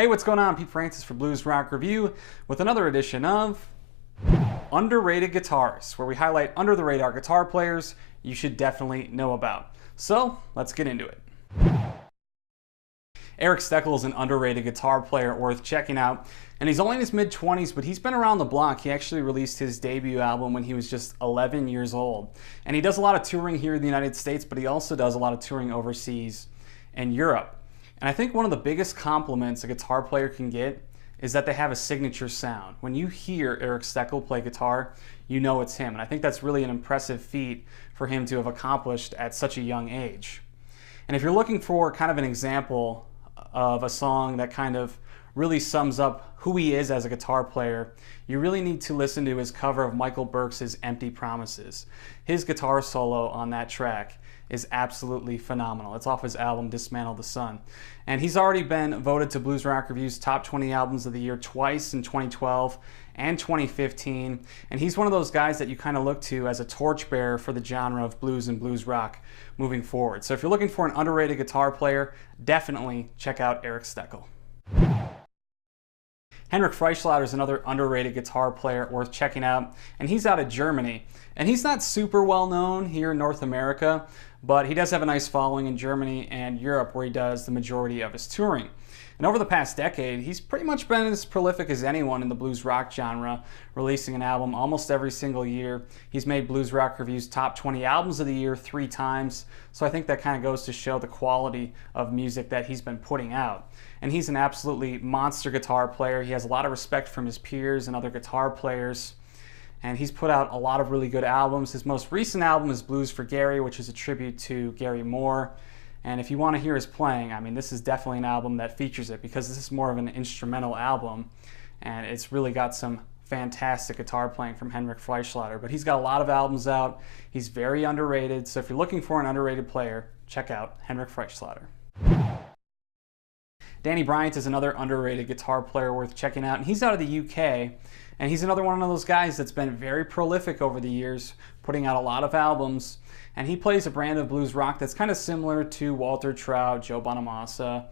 Hey, what's going on? Pete Francis for Blues Rock Review with another edition of Underrated Guitarists, where we highlight under-the-radar guitar players you should definitely know about. So, let's get into it. Eric Steckel is an underrated guitar player worth checking out, and he's only in his mid-20s, but he's been around the block. He actually released his debut album when he was just 11 years old. And he does a lot of touring here in the United States, but he also does a lot of touring overseas in Europe. And I think one of the biggest compliments a guitar player can get is that they have a signature sound. When you hear Eric Steckel play guitar, you know it's him. And I think that's really an impressive feat for him to have accomplished at such a young age. And if you're looking for kind of an example of a song that kind of really sums up who he is as a guitar player, you really need to listen to his cover of Michael Burks' Empty Promises. His guitar solo on that track is absolutely phenomenal. It's off his album Dismantle the Sun. And he's already been voted to Blues Rock Review's top 20 albums of the year twice in 2012 and 2015. And he's one of those guys that you kind of look to as a torchbearer for the genre of blues and blues rock moving forward. So if you're looking for an underrated guitar player, definitely check out Eric Steckel. Henrik Freischlader is another underrated guitar player worth checking out, and he's out of Germany. And he's not super well known here in North America, but he does have a nice following in Germany and Europe, where he does the majority of his touring. And over the past decade, he's pretty much been as prolific as anyone in the blues rock genre, releasing an album almost every single year. He's made Blues Rock Review's top 20 albums of the year 3 times, so I think that kind of goes to show the quality of music that he's been putting out. And he's an absolutely monster guitar player. He has a lot of respect from his peers and other guitar players. And he's put out a lot of really good albums. His most recent album is Blues for Gary, which is a tribute to Gary Moore. And if you want to hear his playing, I mean, this is definitely an album that features it, because this is more of an instrumental album. And it's really got some fantastic guitar playing from Henrik Freischlader. But he's got a lot of albums out. He's very underrated. So if you're looking for an underrated player, check out Henrik Freischlader. Danny Bryant is another underrated guitar player worth checking out, and he's out of the UK, and he's another one of those guys that's been very prolific over the years, putting out a lot of albums, and he plays a brand of blues rock that's kind of similar to Walter Trout, Joe Bonamassa,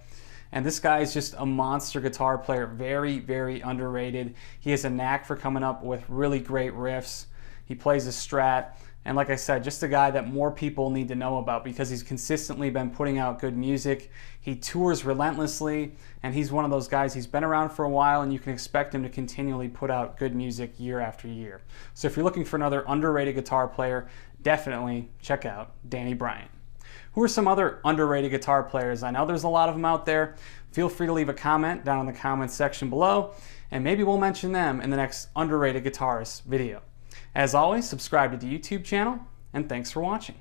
and this guy is just a monster guitar player, very, very underrated. He has a knack for coming up with really great riffs. He plays a Strat, and like I said, just a guy that more people need to know about because he's consistently been putting out good music. He tours relentlessly, and he's one of those guys, he's been around for a while, and you can expect him to continually put out good music year after year. So if you're looking for another underrated guitar player, definitely check out Danny Bryant. Who are some other underrated guitar players? I know there's a lot of them out there. Feel free to leave a comment down in the comments section below, and maybe we'll mention them in the next Underrated Guitarist video. As always, subscribe to the YouTube channel, and thanks for watching.